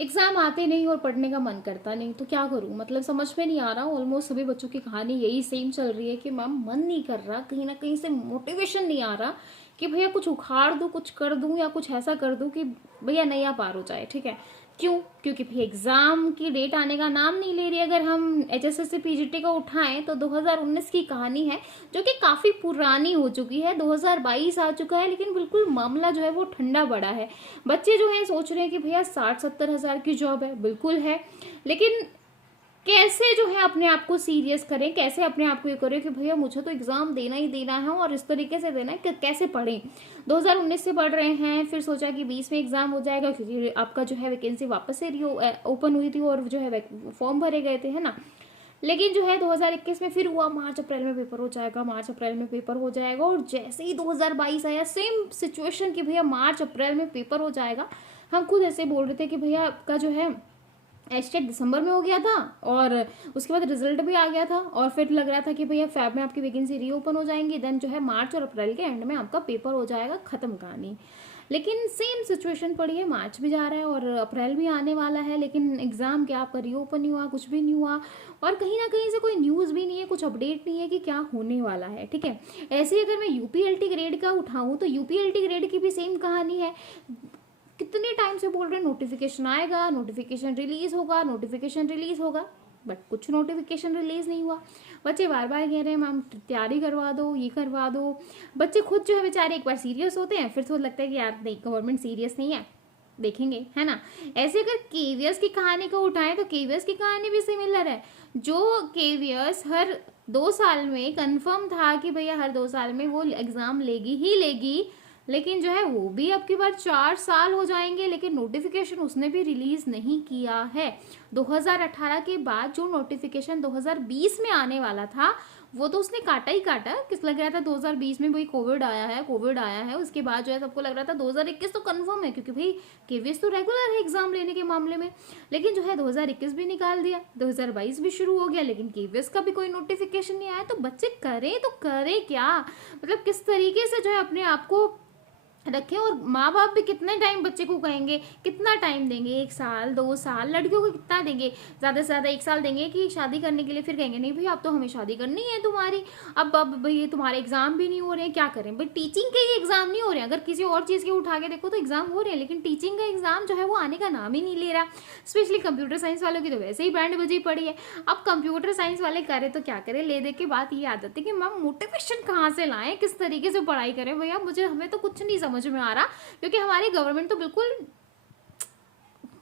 Exam आते नहीं और पढ़ने का मन करता नहीं, तो क्या करूँ? मतलब समझ में नहीं आ रहा। ऑलमोस्ट सभी बच्चों की कहानी यही सेम चल रही है कि मैम मन नहीं कर रहा, कहीं ना कहीं से मोटिवेशन नहीं आ रहा कि भैया कुछ उखाड़ दूँ, कुछ कर दूँ या कुछ ऐसा कर दूँ कि भैया नया पार हो जाए। ठीक है, क्यों? क्योंकि भैया एग्ज़ाम की डेट आने का नाम नहीं ले रही। अगर हम एचएसएससी पीजीटी का उठाएं तो 2019 की कहानी है, जो कि काफ़ी पुरानी हो चुकी है। 2022 आ चुका है, लेकिन बिल्कुल मामला जो है वो ठंडा पड़ा है। बच्चे जो है सोच रहे हैं कि भैया 60-70 हज़ार की जॉब है, बिल्कुल है, लेकिन कैसे जो है अपने आप को सीरियस करें, कैसे अपने आप को ये करें कि भैया मुझे तो एग्जाम देना ही देना है और इस तरीके से देना है कि कैसे पढ़ें। 2019 से पढ़ रहे हैं, फिर सोचा कि 20 में एग्जाम हो जाएगा क्योंकि आपका जो है वैकेंसी वापस से ओपन हुई थी और जो है फॉर्म भरे गए थे, है ना। लेकिन जो है 2021 में फिर हुआ, मार्च अप्रैल में पेपर हो जाएगा, मार्च अप्रैल में पेपर हो जाएगा, और जैसे ही 2022 आया सेम सिचुएशन कि भैया मार्च अप्रैल में पेपर हो जाएगा। हम खुद ऐसे बोल रहे थे कि भैया आपका जो है एचटेट दिसंबर में हो गया था और उसके बाद रिजल्ट भी आ गया था, और फिर लग रहा था कि भैया फैब में आपकी वैकेंसी रीओपन हो जाएंगी, देन जो है मार्च और अप्रैल के एंड में आपका पेपर हो जाएगा, खत्म कहानी। लेकिन सेम सिचुएशन पड़ी है, मार्च भी जा रहा है और अप्रैल भी आने वाला है, लेकिन एग्जाम क्या आपका रीओपन नहीं हुआ, कुछ भी नहीं हुआ, और कहीं ना कहीं से कोई न्यूज़ भी नहीं है, कुछ अपडेट नहीं है कि क्या होने वाला है। ठीक है, ऐसे ही अगर मैं यूपीएलटी ग्रेड का उठाऊं तो यूपीएलटी ग्रेड की भी सेम कहानी है। कितने टाइम से बोल रहे हैं नोटिफिकेशन आएगा, नोटिफिकेशन रिलीज होगा, नोटिफिकेशन रिलीज होगा, बट कुछ नोटिफिकेशन रिलीज नहीं हुआ। बच्चे बार बार कह रहे हैं मैम तैयारी करवा दो, ये करवा दो। बच्चे खुद जो है बेचारे एक बार सीरियस होते हैं, फिर तो लगता है कि यार नहीं, गवर्नमेंट सीरियस नहीं है, देखेंगे, है ना। ऐसे अगर केवीएस की कहानी को उठाएं तो केवीएस की कहानी भी सिमिलर है। जो केवीएस हर 2 साल में कंफर्म था कि भैया हर 2 साल में वो एग्जाम लेगी ही लेगी, लेकिन जो है वो भी अब की बार 4 साल हो जाएंगे, लेकिन नोटिफिकेशन उसने भी रिलीज नहीं किया है। 2018 के बाद जो नोटिफिकेशन 2020 में आने वाला था वो तो उसने काटा ही काटा। किस लग रहा था 2020 में भाई कोविड आया है, कोविड आया है, उसके बाद जो है सबको लग रहा था 2021 तो कंफर्म है, क्योंकि भाई केवीएस तो रेगुलर है एग्जाम लेने के मामले में। लेकिन जो है 2021 भी निकाल दिया, 2022 भी शुरू हो गया, लेकिन केवीएस का भी कोई नोटिफिकेशन नहीं आया। तो बच्चे करें तो करें क्या? मतलब किस तरीके से जो है अपने आप को रखें, और माँ बाप भी कितने टाइम बच्चे को कहेंगे, कितना टाइम देंगे, 1 साल 2 साल, लड़कियों को कितना देंगे, ज़्यादा से ज़्यादा 1 साल देंगे कि शादी करने के लिए, फिर कहेंगे नहीं भाई अब तो हमें शादी करनी है तुम्हारी। अब भाई तुम्हारे एग्जाम भी नहीं हो रहे हैं, क्या करें भाई, टीचिंग के ही एग्जाम नहीं हो रहे हैं। अगर किसी और चीज़ के उठा के देखो तो एग्जाम हो रहे हैं, लेकिन टीचिंग का एग्जाम जो है वो आने का नाम ही नहीं ले रहा। स्पेशली कंप्यूटर साइंस वालों की तो वैसे ही बैंड बजी पड़ी है। अब कंप्यूटर साइंस वाले करें तो क्या करें, ले दे के बात ये आदत है कि मैम मोटिवेशन कहाँ से लाएं, किस तरीके से पढ़ाई करें भैया, मुझे हमें तो कुछ नहीं समझ में आ रहा, क्योंकि हमारी गवर्नमेंट तो बिल्कुल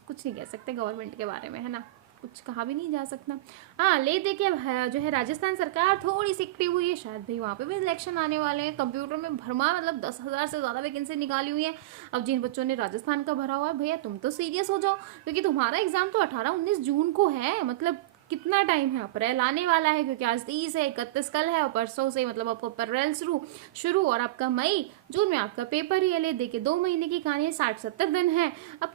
कुछ नहीं कह सकते गवर्नमेंट के बारे में, है ना, कुछ कहा भी नहीं जा सकता। हाँ, ले दे के जो है राजस्थान सरकार थोड़ी सी एक्टिव हुई है, शायद भाई वहाँ पे भी इलेक्शन आने वाले हैं। कंप्यूटर में भरमा मतलब 10,000 से ज़्यादा वैकेंसी निकाली हुई है। अब जिन बच्चों ने राजस्थान का भरा हुआ है, भैया तुम तो सीरियस हो जाओ, क्योंकि तुम्हारा एग्जाम तो 18-19 जून को है। मतलब कितना टाइम है, अप्रैल आने वाला है, क्योंकि आज 30 है, 31 कल है, और परसों से मतलब आपको अप्रैल शुरू शुरू और आपका मई जून में आपका पेपर ही है। ले दे के 2 महीने की कहानी है, 60-70 दिन है। अब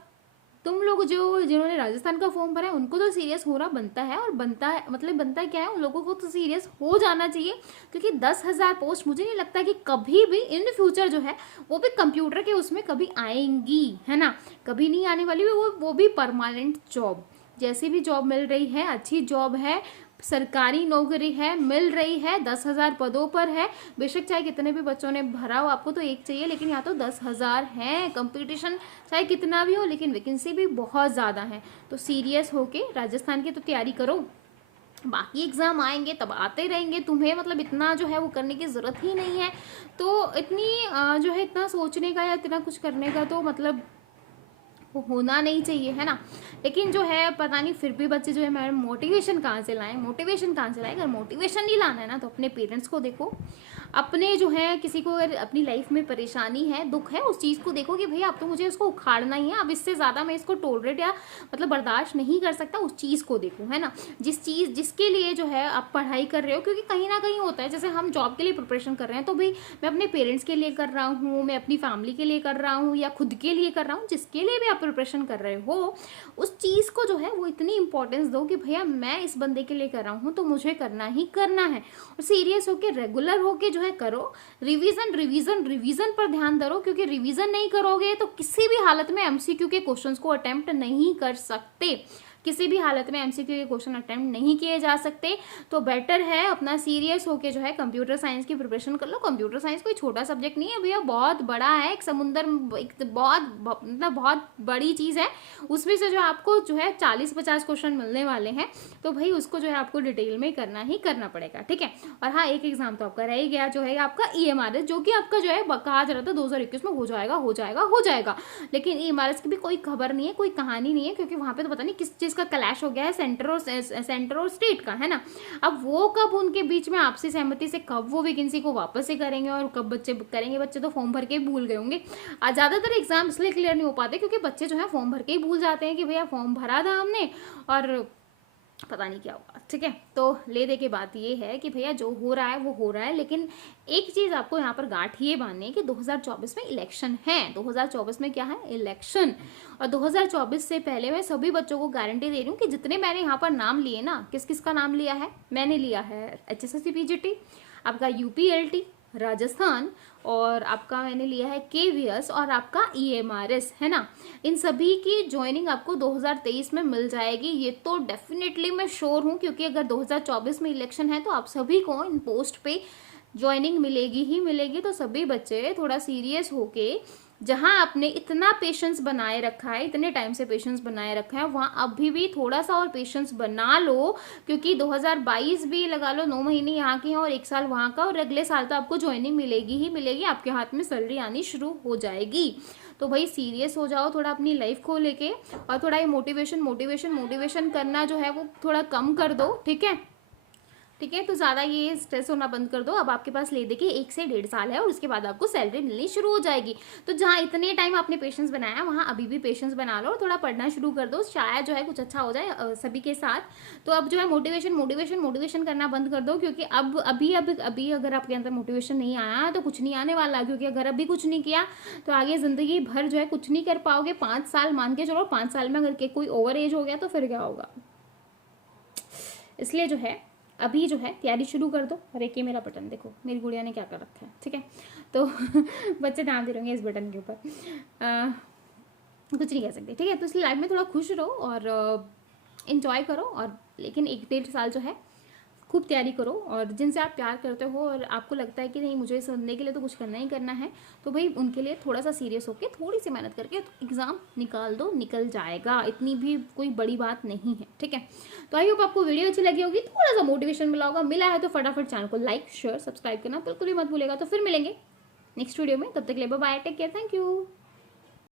तुम लोग जो जिन्होंने राजस्थान का फॉर्म भरा है उनको तो सीरियस होना बनता है, और बनता है मतलब बनता है क्या है, उन लोगों को तो सीरियस हो जाना चाहिए, क्योंकि 10,000 पोस्ट मुझे नहीं लगता कि कभी भी इन फ्यूचर जो है वो भी कंप्यूटर के उसमें कभी आएंगी, है ना, कभी नहीं आने वाली। वो भी परमानेंट जॉब, जैसी भी जॉब मिल रही है, अच्छी जॉब है, सरकारी नौकरी है, मिल रही है, 10,000 पदों पर है। बेशक चाहे कितने भी बच्चों ने भरा हो, आपको तो एक चाहिए, लेकिन यहाँ तो 10,000 है। कंपटीशन चाहे कितना भी हो, लेकिन वैकेंसी भी बहुत ज़्यादा है। तो सीरियस होके राजस्थान की तो तैयारी करो, बाकी एग्ज़ाम आएंगे तब आते रहेंगे, तुम्हें मतलब इतना जो है वो करने की ज़रूरत ही नहीं है। तो इतनी जो है इतना सोचने का या इतना कुछ करने का तो मतलब वो होना नहीं चाहिए, है ना। लेकिन जो है पता नहीं फिर भी बच्चे जो है मैडम मोटिवेशन कहाँ से लाएं, मोटिवेशन कहाँ से लाएं। अगर मोटिवेशन नहीं लाना है ना तो अपने पेरेंट्स को देखो, अपने जो है किसी को अगर अपनी लाइफ में परेशानी है, दुख है, उस चीज़ को देखो कि भैया अब तो मुझे इसको उखाड़ना ही है, अब इससे ज़्यादा मैं इसको टोलरेट या मतलब बर्दाश्त नहीं कर सकता, उस चीज़ को देखो, है ना। जिसके लिए जो है आप पढ़ाई कर रहे हो, क्योंकि कहीं ना कहीं होता है, जैसे हम जॉब के लिए प्रिपरेशन कर रहे हैं तो भाई मैं अपने पेरेंट्स के लिए कर रहा हूँ, मैं अपनी फैमिली के लिए कर रहा हूँ, या खुद के लिए कर रहा हूँ, जिसके लिए भी आप प्रिपरेशन कर रहे हो, उस चीज़ को जो है वो इतनी इंपॉर्टेंस दो कि भैया मैं इस बंदे के लिए कर रहा हूँ तो मुझे करना ही करना है। और सीरियस होके रेगुलर होके जो है करो, रिवीजन रिवीजन रिवीजन पर ध्यान दो, क्योंकि रिवीजन नहीं करोगे तो किसी भी हालत में एमसीक्यू के क्वेश्चंस को अटेम्प्ट नहीं कर सकते, किसी भी हालत में एमसीक्यू के क्वेश्चन अटेम्प्ट नहीं किए जा सकते। तो बेटर है अपना सीरियस होके जो है कंप्यूटर साइंस की प्रिपरेशन कर लो। कंप्यूटर साइंस कोई छोटा सब्जेक्ट नहीं है भैया, बहुत बड़ा है, एक समुंदर, एक मतलब बहुत बड़ी चीज़ है। उसमें से जो आपको जो है 40-50 क्वेश्चन मिलने वाले हैं, तो भाई उसको जो है आपको डिटेल में करना ही करना पड़ेगा, ठीक है। और हाँ, एक एग्जाम तो आपका रह ही गया, जो है आपका EMRS, जो कि आपका जो है कहा जा रहा था 2021 में हो जाएगा हो जाएगा हो जाएगा, लेकिन EMRS की भी कोई खबर नहीं है, कोई कहानी नहीं है, क्योंकि वहाँ पे तो पता नहीं किस चीज़ का क्लैश हो गया है, सेंटर और स्टेट का, है ना। अब वो कब उनके बीच में आपसी सहमति से कब वो वैकेंसी को वापस से करेंगे और कब बच्चे करेंगे, बच्चे तो फॉर्म भर के ही भूल गए होंगे। ज़्यादातर एग्जाम इसलिए क्लियर नहीं हो पाते क्योंकि बच्चे जो है फॉर्म भर के ही भूल जाते हैं कि भैया फॉर्म भरा था हमने और पता नहीं क्या होगा, ठीक है। तो ले दे के बात ये है कि भैया जो हो रहा है वो हो रहा है, लेकिन एक चीज़ आपको यहाँ पर गांठ ये बांधनी है कि 2024 में इलेक्शन है। 2024 में क्या है? इलेक्शन। और 2024 से पहले मैं सभी बच्चों को गारंटी दे रही हूँ कि जितने मैंने यहाँ पर नाम लिए ना, किस किस का नाम लिया है, मैंने लिया है HSSC PGT, आपका UPLT राजस्थान, और आपका मैंने लिया है KVS, और आपका EMRS, है ना। इन सभी की ज्वाइनिंग आपको 2023 में मिल जाएगी, ये तो डेफिनेटली मैं श्योर हूँ, क्योंकि अगर 2024 में इलेक्शन है तो आप सभी को इन पोस्ट पे ज्वाइनिंग मिलेगी ही मिलेगी। तो सभी बच्चे थोड़ा सीरियस होके, जहां आपने इतना पेशेंस बनाए रखा है, इतने टाइम से पेशेंस बनाए रखा है, वहां अभी भी थोड़ा सा और पेशेंस बना लो, क्योंकि 2022 भी लगा लो 9 महीने यहाँ के हैं और 1 साल वहाँ का, और अगले साल तो आपको ज्वाइनिंग मिलेगी ही मिलेगी, आपके हाथ में सैलरी आनी शुरू हो जाएगी। तो भाई सीरियस हो जाओ थोड़ा अपनी लाइफ को लेके, और थोड़ा ये मोटिवेशन करना जो है वो थोड़ा कम कर दो, ठीक है। ठीक है, तो ज़्यादा ये स्ट्रेस होना बंद कर दो। अब आपके पास ले दे के 1 से 1.5 साल है और उसके बाद आपको सैलरी मिलनी शुरू हो जाएगी। तो जहाँ इतने टाइम आपने पेशेंस बनाया, वहाँ अभी भी पेशेंस बना लो और थोड़ा पढ़ना शुरू कर दो, शायद जो है कुछ अच्छा हो जाए सभी के साथ। तो अब जो है मोटिवेशन करना बंद कर दो, क्योंकि अभी अगर आपके अंदर मोटिवेशन नहीं आया तो कुछ नहीं आने वाला, क्योंकि अगर अभी कुछ नहीं किया तो आगे ज़िंदगी भर जो है कुछ नहीं कर पाओगे। 5 साल मान के चलो, 5 साल में अगर कोई ओवर एज हो गया तो फिर क्या होगा। इसलिए जो है अभी जो है तैयारी शुरू कर दो। और एक ये मेरा बटन देखो, मेरी गुड़िया ने क्या कर रखा है, ठीक है। तो बच्चे ध्यान दे रहेंगे इस बटन के ऊपर, कुछ नहीं कह सकते, ठीक है। तो इसलिए लाइफ में थोड़ा खुश रहो और इन्जॉय करो, और लेकिन 1-1.5 साल जो है खूब तैयारी करो। और जिनसे आप प्यार करते हो और आपको लगता है कि नहीं मुझे सुनने के लिए तो कुछ करना ही करना है, तो भाई उनके लिए थोड़ा सा सीरियस होकर थोड़ी सी मेहनत करके तो एग्ज़ाम निकाल दो, निकल जाएगा, इतनी भी कोई बड़ी बात नहीं है, ठीक है। तो आई होप आपको वीडियो अच्छी लगी होगी, थोड़ा सा मोटिवेशन मिला होगा। मिला है तो फटाफट चैनल को लाइक शेयर सब्सक्राइब करना बिल्कुल भी मत भूलेगा। तो फिर मिलेंगे नेक्स्ट वीडियो में, तब तक के लिए bye bye, take care, thank you.